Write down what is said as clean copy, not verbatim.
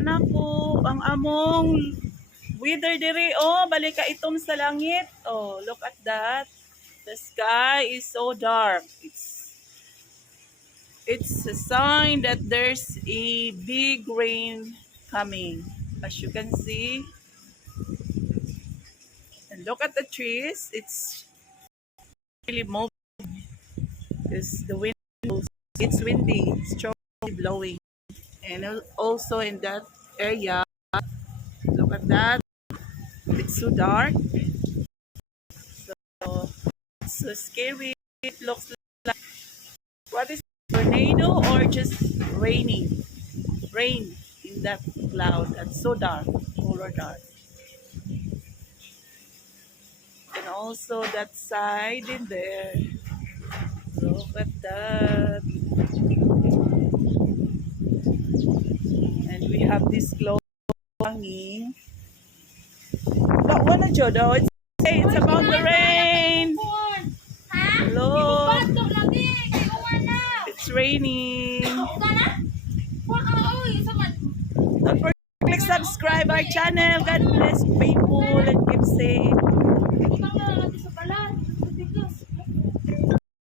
Nako, ang among weather diri, oh, balik ka itom sa langit. Oh, look at that. The sky is so dark. It's a sign that there's a big rain coming. As you can see, and look at the trees. It's really moving because the wind blows. It's windy, it's strongly blowing. And also in that area, look at that. It's so dark. So it's so scary. It looks like what is it, tornado or just raining? Rain in that cloud. That's so dark, solar dark. And also that side in there. Look at that. And we have this cloud hanging. But what na Jodo? It's about the rain. Look. It's raining. Don't forget to click subscribe our channel. God bless people and keep safe.